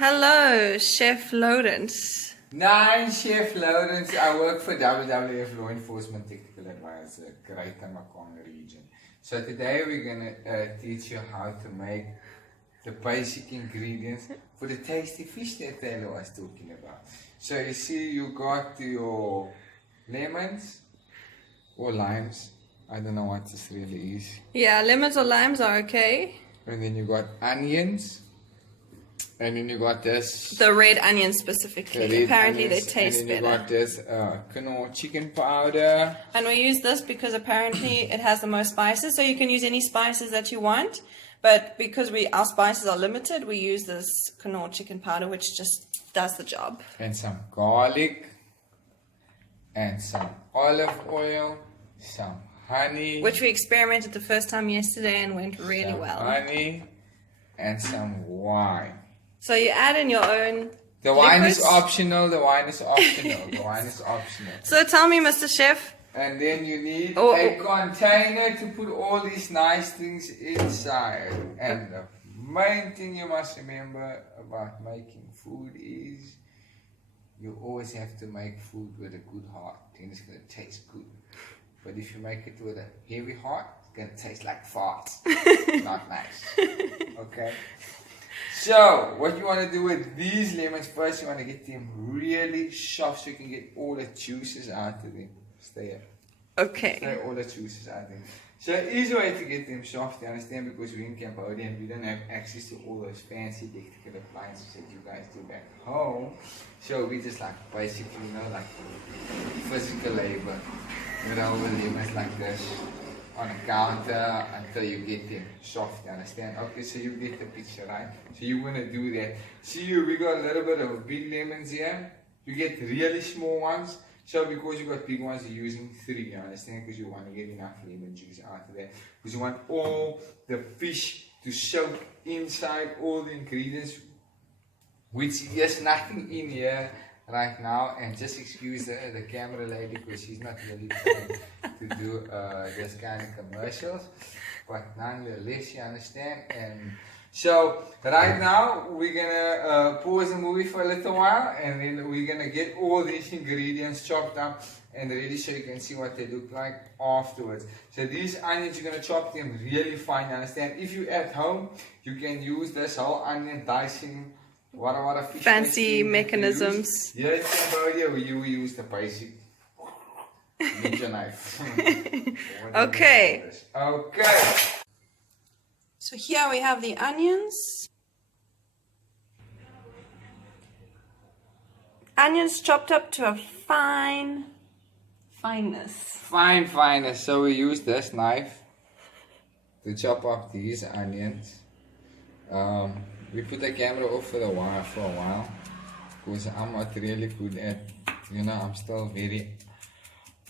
Hello, Chef Lawrence. Nine, Chef Lawrence. I work for WWF Law Enforcement Technical Advisor, Greater Macon region. So today we're going to teach you how to make the basic ingredients for the tasty fish that Thalo was talking about. So you see you got your lemons or limes. I don't know what this really is. Yeah, lemons or limes are okay. And then you got onions. And then you got this. The red onions specifically. Apparently onions, they taste and then better. you got this quinoa chicken powder. And we use this because apparently it has the most spices. So you can use any spices that you want. But because our spices are limited, we use this quinoa chicken powder, which just does the job. And some garlic. And some olive oil. Some honey. Which we experimented the first time yesterday and went really well. Honey. And some wine. So you add in your own The wine liquids. is optional. The wine is optional. The wine is optional. So tell me, Mr. Chef. And then you need a container to put all these nice things inside. And the main thing you must remember about making food is you always have to make food with a good heart. Then it's going to taste good. But if you make it with a heavy heart, it's going to taste like farts. Not nice. Okay? So, what you want to do with these lemons, first you want to get them really soft so you can get all the juices out of them. Stay here. Okay. Stay all the juices out of them. So, an easy way to get them soft, you understand, because we're in Cambodia and we don't have access to all those fancy electrical appliances that you guys do back home. So, we just like basically, like physical labor. You know, with lemons like this on a counter until you get them soft, you understand? Okay, so you get the picture, right? So you want to do that. See, we got a little bit of big lemons here. You get really small ones. So because you got big ones, you're using 3, you understand? Because you want to get enough lemon juice out of that. Because you want all the fish to soak inside all the ingredients, which there's nothing in here right now. And just excuse the camera lady because she's not really trained to do this kind of commercials, but nonetheless, you understand. And so right now we're gonna pause the movie for a little while, and then we're gonna get all these ingredients chopped up and ready so you can see what they look like afterwards. So these onions, you're gonna chop them really fine, you understand. If you're at home, you can use this whole onion dicing what a fish fancy mechanisms. Here in Cambodia, we use the basic ninja knife. Okay. Okay. So here we have the onions. Onions chopped up to a fineness. Fineness. So we use this knife to chop up these onions. We put the camera off for a while because I'm not really good at, I'm still very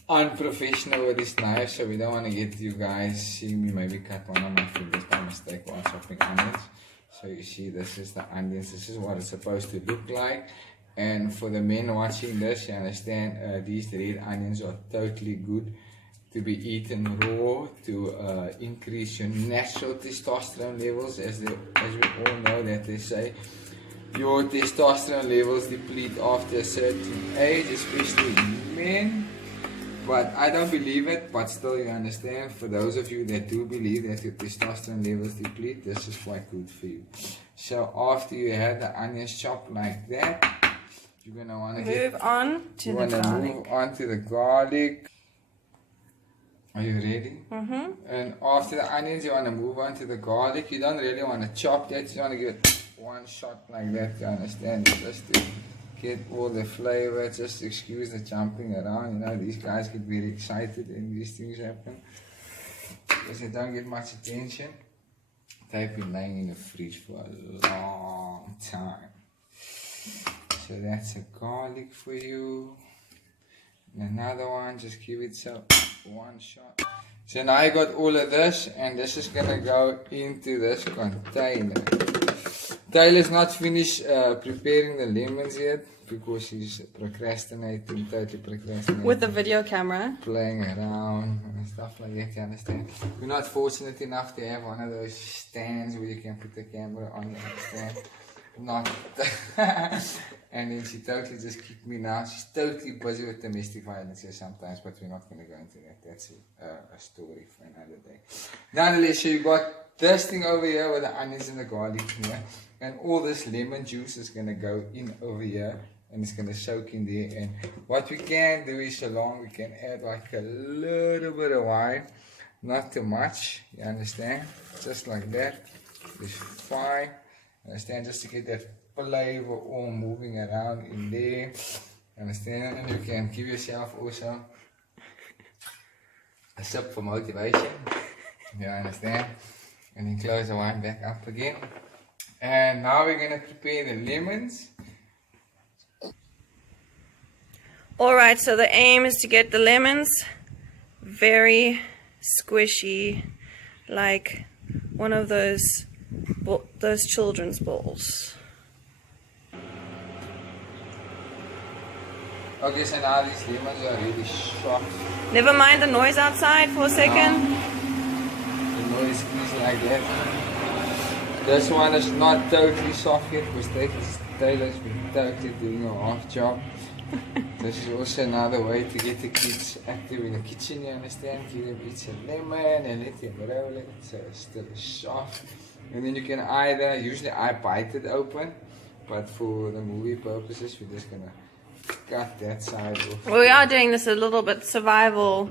unprofessional with this knife, so we don't want to get you guys seeing me maybe cut one of my fingers by mistake while chopping onions. So you see, this is the onions, this is what it's supposed to look like. And for the men watching this, you understand, these red onions are totally good to be eaten raw to increase your natural testosterone levels, as we all know that they say your testosterone levels deplete after a certain age, especially in men. But I don't believe it, but still you understand, for those of you that do believe that your testosterone levels deplete, this is quite good for you. So after you have the onions chopped like that, you're going to want to move on to the garlic. Are you ready? Mm-hmm. And after the onions, you want to move on to the garlic. You don't really want to chop that. You want to give it one shot like that. You understand? Just to get all the flavor. Just excuse the jumping around. These guys get very excited when these things happen because they don't get much attention. They've been laying in the fridge for a long time. So that's a garlic for you. And another one. Just give it one shot. So now I got all of this, and this is gonna go into this container. Tyler's not finished preparing the lemons yet because he's totally procrastinating with the video camera, playing around and stuff like that, you understand. We're not fortunate enough to have one of those stands where you can put the camera on, you understand. not. And then she totally just kicked me now. She's totally busy with domestic violence here sometimes, but we're not going to go into that. That's a story for another day. Nonetheless, so you got this thing over here with the onions and the garlic here. And all this lemon juice is going to go in over here. And it's going to soak in there. And what we can do is we can add like a little bit of wine. Not too much. You understand? Just like that. It's fine. Understand? Just to get that flavor all moving around in there. Understand? And you can give yourself also a sip for motivation. You understand? And then close the wine back up again. And now we're going to prepare the lemons. Alright, so the aim is to get the lemons very squishy, like one of those children's balls. Okay, so now these lemons are really soft. Never mind the noise outside for a second. The noise is like that. This one is not totally soft yet because Thalo's been totally doing a half job. This is also another way to get the kids active in the kitchen, you understand? Give them eat some lemon and let them roll it so it's still soft. And then you can usually I bite it open, but for the movie purposes, we're just gonna cut that side off. Well, we are doing this a little bit survival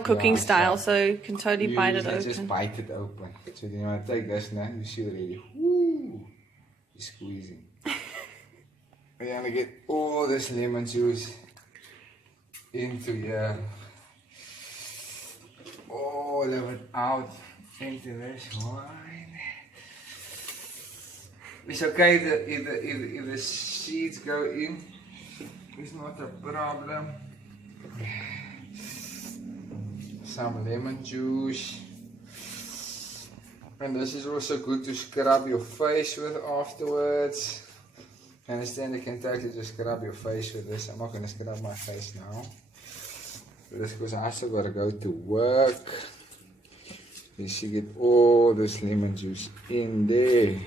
cooking style, so so you can totally bite it open. Just bite it open. So then you want to take this now, you see already, whoo, you're squeezing. We're gonna get all this lemon juice into here. All of it out into this wine. It's okay if the seeds go in. It's not a problem. Some lemon juice. And this is also good to scrub your face with afterwards. Understand, you can totally just scrub your face with this. I'm not going to scrub my face now. This because I still got to go to work. You should get all this lemon juice in there.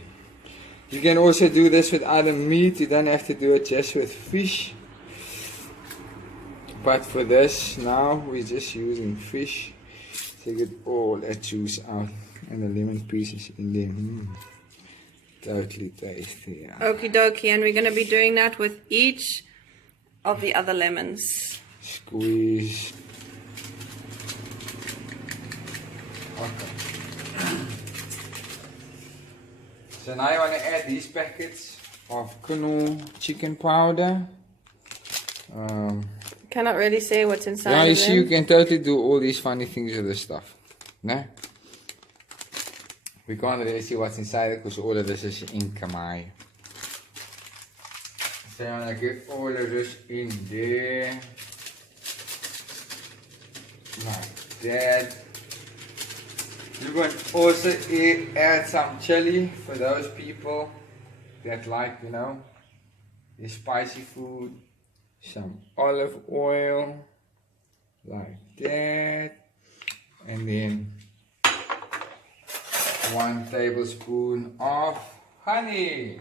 You can also do this with other meat. You don't have to do it just with fish. But for this now, we're just using fish. So you get all that juice out and the lemon pieces in there. Totally tasty. Yeah. Okie dokie, and we're going to be doing that with each of the other lemons. Squeeze. Okay. So now you want to add these packets of Knorr chicken powder. Cannot really say what's inside. Yeah, you of see, them. you can totally do all these funny things with this stuff. No? We can't really see what's inside it because all of this is in Kamai. So I'm going to get all of this in there. Like that. You're going to also add some chili for those people that like, you know, the spicy food. Some olive oil. Like that. And then 1 tablespoon of honey.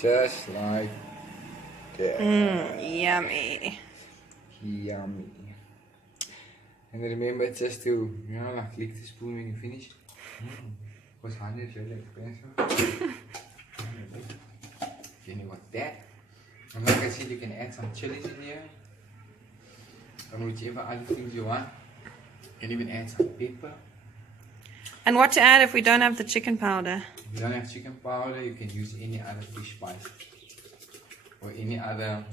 Just like that. Yummy. Yummy. And remember just to, you know, like lick the spoon when you finish. Because honey is really expensive. You know what that? And like I said, you can add some chilies in here. And whichever other things you want. You can even add some pepper. And what to add if we don't have the chicken powder? If you don't have chicken powder, you can use any other fish spice. Or any other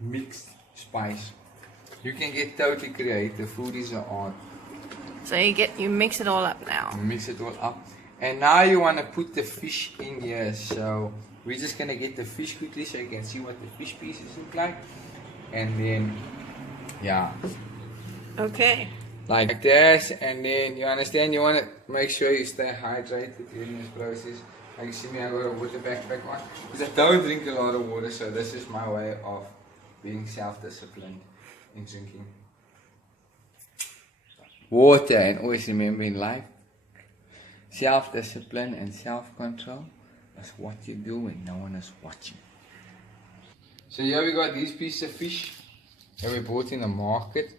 mixed spice. You can get totally creative. Food is an art. So you mix it all up now. You mix it all up. And now you want to put the fish in here. So we're just going to get the fish quickly so you can see what the fish pieces look like. And then, yeah. Okay. Like this. And then, you understand, you want to make sure you stay hydrated during this process. Like you see me, I got a water backpack on. Because I don't drink a lot of water. So this is my way of being self-disciplined in drinking. water, and always remember in life, self-discipline and self-control is what you do when no one is watching. So here we got these pieces of fish that we bought in the market.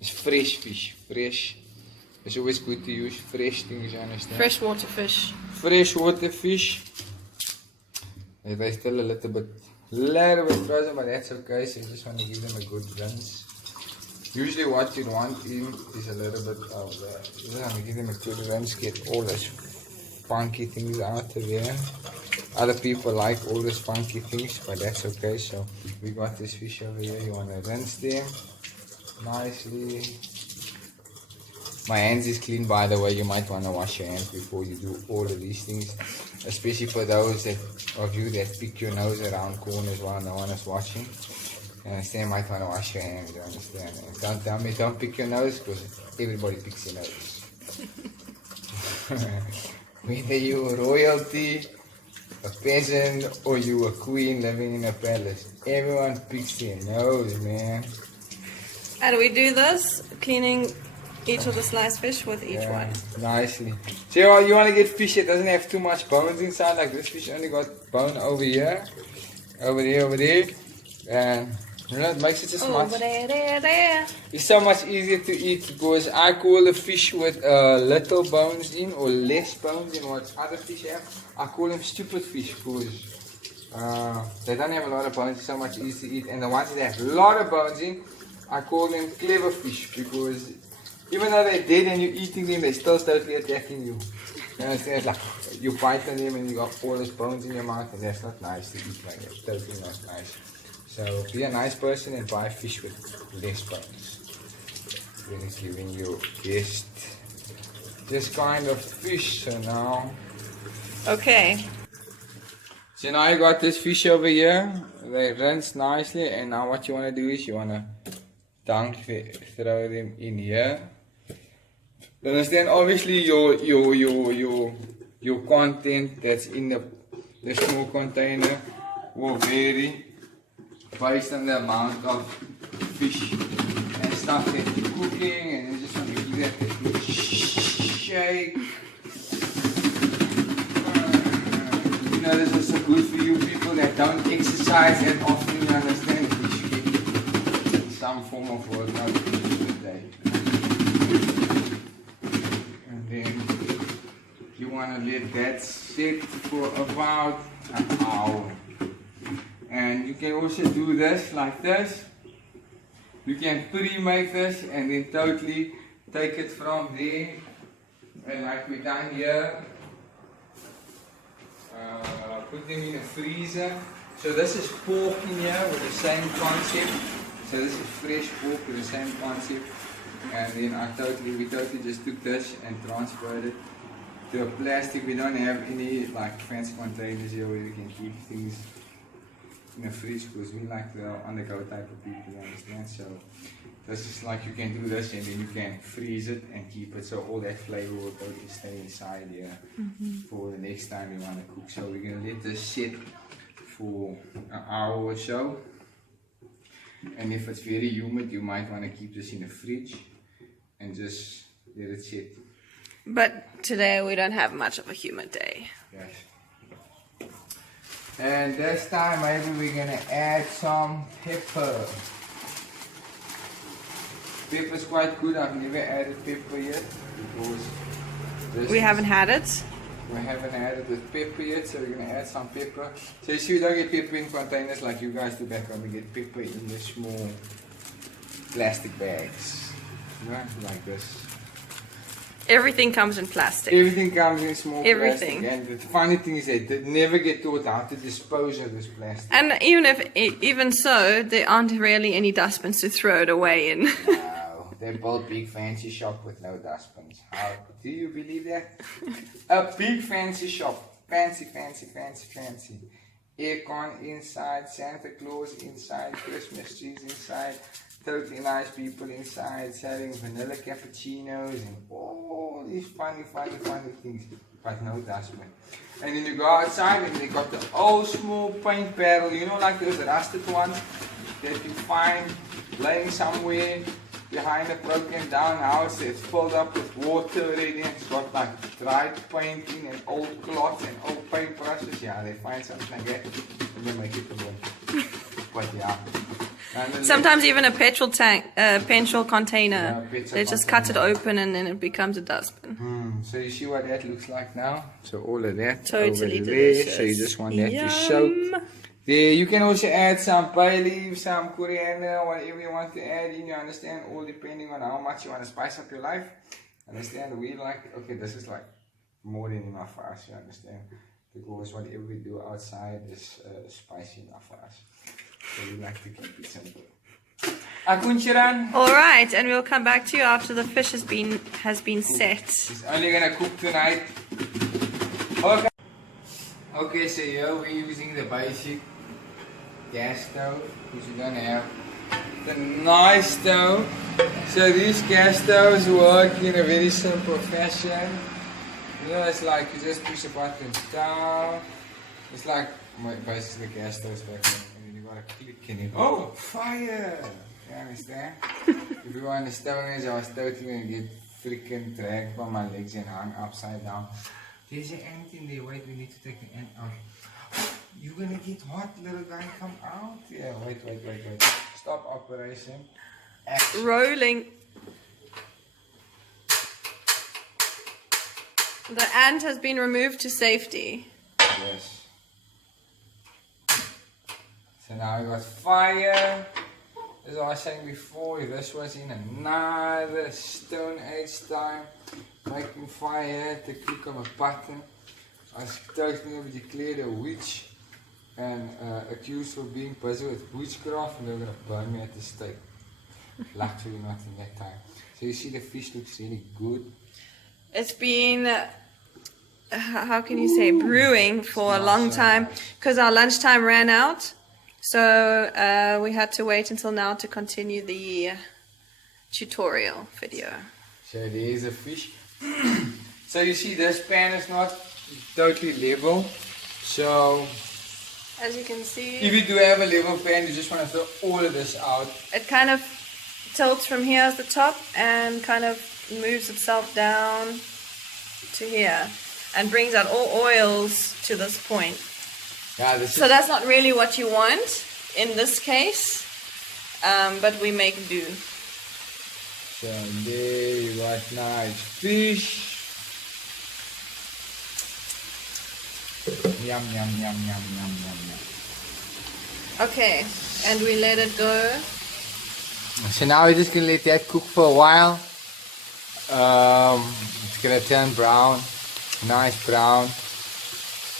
It's fresh fish, fresh. It's always good to use fresh things, you understand? Freshwater fish. Freshwater fish. They're still a little bit frozen, but that's okay. So you just want to give them a good rinse. Usually what you want is a little bit of you just want to give them a good rinse, get all those funky things out of there. Other people like all those funky things, but that's okay. So we got this fish over here. You want to rinse them nicely. My hands is clean, by the way. You might want to wash your hands before you do all of these things, especially for those of you that pick your nose around corners while no one is watching. You understand? You might want to wash your hands, you understand? And don't tell me don't pick your nose, because everybody picks your nose. Whether you're royalty, a peasant, or you a queen living in a palace, everyone picks their nose, man. How do we do this? Cleaning each of the sliced fish with each one. Nicely. So you want to get fish that doesn't have too much bones inside, like this fish only got bone over here, over there, and you know, it makes it just much. There. It's so much easier to eat, because I call a fish with little bones in, or less bones in what other fish have. I call them stupid fish, because they don't have a lot of bones. It's so much easier to eat. And the ones that have a lot of bones in, I call them clever fish, because even though they're dead and you're eating them, they're still totally attacking you. You understand? It's like you bite on them and you got all those bones in your mouth, and that's not nice to eat like that. Totally not nice. So be a nice person and buy fish with less bones. When it's giving you guest this kind of fish. So now, Okay. so now you got this fish over here. They rinse nicely, and now what you want to do is you want to throw them in here. Understand? Obviously your content that's in the small container will vary based on the amount of fish and stuff that you're cooking, and you just want to give that a good shake. You know, this is also good for you people that don't exercise that often, you understand? You should get some form of workout a day. And then you want to let that sit for about an hour. And you can also do this like this. You can pre-make this and then totally take it from there. And like we done here, put them in a freezer. So this is pork in here with the same concept. So this is fresh pork with the same concept. And then we totally just took this and transferred it to a plastic. We don't have any like fancy containers here where you can keep things in a fridge, because we like the on-the-go type of people, you understand? So this is like you can do this and then you can freeze it and keep it, so all that flavor will totally stay inside here for the next time you want to cook. So we're going to let this sit for an hour or so, and if it's very humid you might want to keep this in the fridge and just let it sit. But today we don't have much of a humid day. Yes. And this time maybe we're gonna add some pepper. Pepper's quite good. I've never added pepper yet, because We haven't had it. We haven't added the pepper yet, so we're gonna add some pepper. So you see, we don't get pepper in containers like you guys do back home. We get pepper in the small plastic bags, you know, like this. Everything comes in plastic. Everything comes in small Everything. plastic, and the funny thing is that they never get taught how to dispose of this plastic. And even so, there aren't really any dustbins to throw it away in. No, they built big fancy shop with no dustbins. How do you believe that? A big fancy shop, fancy. Aircon inside, Santa Claus inside, Christmas trees inside. Totally nice people inside selling vanilla cappuccinos and all these funny things, but no dustbin. And then you go outside and they got the old small paint barrel, you know, like those rusted ones that you find laying somewhere. behind a broken down house. It's filled up with water already. It's got like dried painting and old cloth and old paintbrushes. Yeah, they find something like that and they make it a room. But yeah. Sometimes even a petrol tank, petrol container. Yeah, petrol They just cut it open and then it becomes a dustbin. So you see what that looks like now? So all of that Totally over there. delicious. So you just want that Yum. to soak. There, you can also add some bay leaves, some coriander, whatever you want to add in. You understand? All depending on how much you want to spice up your life. Understand? We like, okay, this is like more than enough for us. You understand? Because whatever we do outside is spicy enough for us. So we like to keep it simple. Akunchiran. All right, and we'll come back to you after the fish has been set. He's only gonna cook tonight. Okay. Okay, so here we're using the basic gas stove, which we don't have the nice stove. So these gas stoves work in a very simple fashion. You know, it's like you just push the button down. It's like basically the gas stove's back then. And then you gotta click in it. Oh, fire! You understand? If you were on the stone, I was totally gonna get freaking dragged by my legs and hung upside down. There's an ant in there. Wait, we need to take the ant out. You're gonna get hot, little guy. Come out. Yeah, wait. Stop operation. Action. Rolling. The ant has been removed to safety. Yes. So now we got fire. As I was saying before, if this was in another Stone Age time, making fire, the click of a button, I was totally going to be declared a witch and accused of being busy with witchcraft, and they were going to burn me at the stake. Luckily not in that time. So you see the fish looks really good. It's been, how can you say, brewing for a long time because our lunchtime ran out. So we had to wait until now to continue the tutorial video. So there's a fish. So you see this pan is not totally level. So as you can see, if you do have a level pan, you just want to throw all of this out. It kind of tilts from here as the top and kind of moves itself down to here and brings out all oils to this point. Yeah, so that's not really what you want in this case, but we make do. So there you got nice fish. Yum, yum, yum, yum, yum, yum, yum. Okay, and we let it go. So now we're just going to let that cook for a while. It's going to turn brown, nice brown.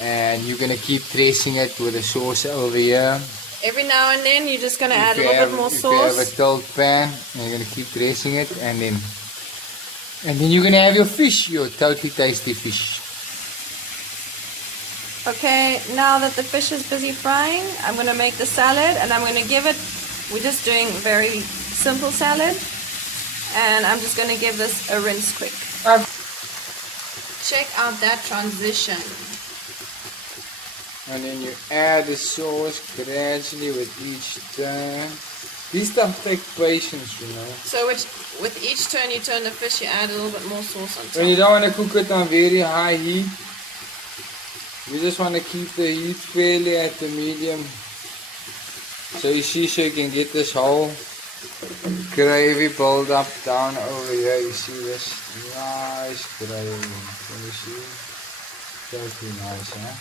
And you're going to keep dressing it with the sauce over here. Every now and then you're just going to add a little bit more sauce. If you have a tilt pan, and you're going to keep dressing it, and then you're going to have your fish, your totally tasty fish. Okay, now that the fish is busy frying, I'm going to make the salad, and I'm going to give it, we're just doing very simple salad, and I'm just going to give this a rinse quick. Check out that transition. And then you add the sauce gradually with each turn. These stuff take patience, you know. So with each turn you turn the fish, you add a little bit more sauce on top. When you don't want to cook it on very high heat, you just want to keep the heat fairly at the medium. So you see, so you can get this whole gravy build up down over here. You see this nice gravy. Can you see? Totally nice, huh?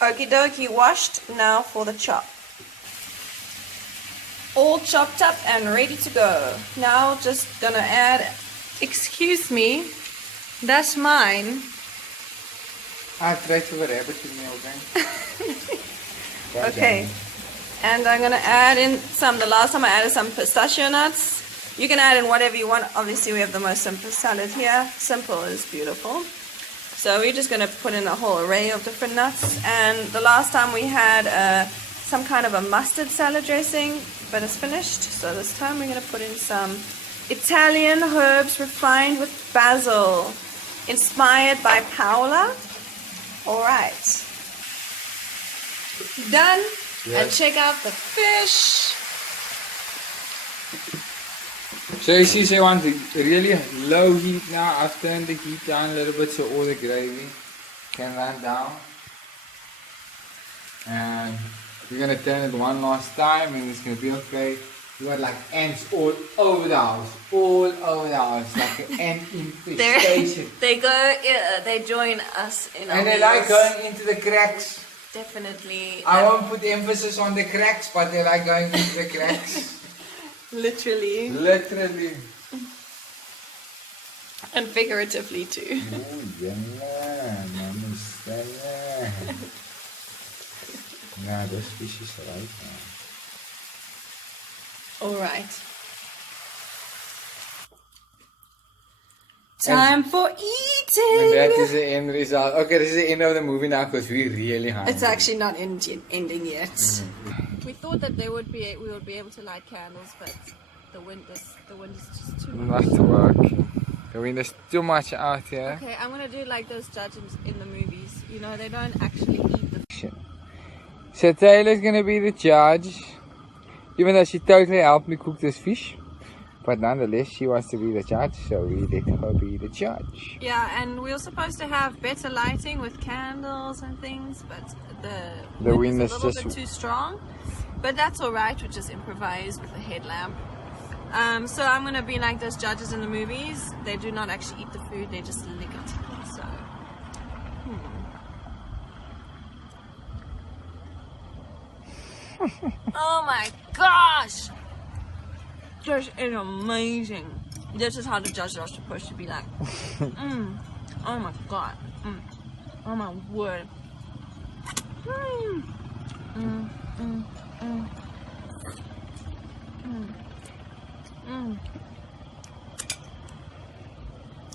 Okie dokie, washed. Now for the chop. All chopped up and ready to go. Now just gonna add, excuse me, that's mine. I tried to have a rabbit in me, okay? Okay, and I'm gonna add in some, the last time I added some pistachio nuts. You can add in whatever you want. Obviously we have the most simple salad here. Simple is beautiful. So we're just going to put in a whole array of different nuts. And the last time we had some kind of a mustard salad dressing, but it's finished. So this time we're going to put in some Italian herbs refined with basil, inspired by Paola. Alright. Done. And check out the fish. So you see, so you want the really low heat now. I've turned the heat down a little bit so all the gravy can run down. And we're gonna turn it one last time and it's gonna be okay. You got like ants all over the house, like an ant infestation. They join us in our And they like going into the cracks. Definitely. I won't put emphasis on the cracks, but they like going into the cracks. Literally. Literally. And figuratively too. Oh, yeah, nah, those fish is right now. Alright. Time for eating! And that is the end result. Okay, this is the end of the movie now because we're really hungry. It's actually not ending yet. We thought that we would be able to light candles, but the wind is just too much. Not working. The wind is too much out here. Okay, I'm gonna do like those judges in the movies. You know, they don't actually eat the fish. So Taylor's gonna be the judge. Even though she totally helped me cook this fish. But nonetheless, she wants to be the judge, so we let her be the judge. Yeah, and we were supposed to have better lighting with candles and things, but the wind is a little bit too strong. But that's alright, we just improvise with a headlamp. So I'm going to be like those judges in the movies. They do not actually eat the food, they just lick it. So, Oh my gosh! This is amazing. This is how the judges are supposed to be like. Oh my god. Oh my word.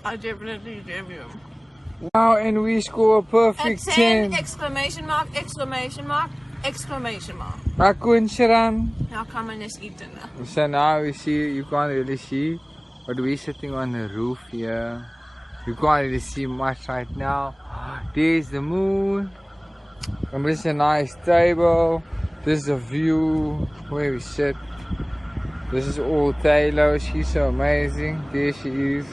I definitely give you. Wow, and we score a perfect 10. Exclamation mark, exclamation mark, exclamation mark. Sharan. Now come and let's eat dinner. So now we see, you can't really see, but we're sitting on the roof here. You can't really see much right now. There's the moon. And this is a nice table. This is a view where we sit. This is all Thalo. She's so amazing. There she is.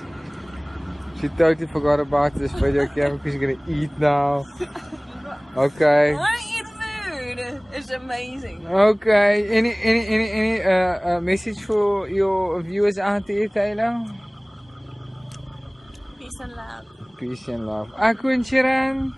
She totally forgot about this video camera because she's gonna eat now. Okay. I want to eat food. It's amazing. Okay. Any message for your viewers out there, Thalo? Peace and love. Peace and love. Aku and Sharan.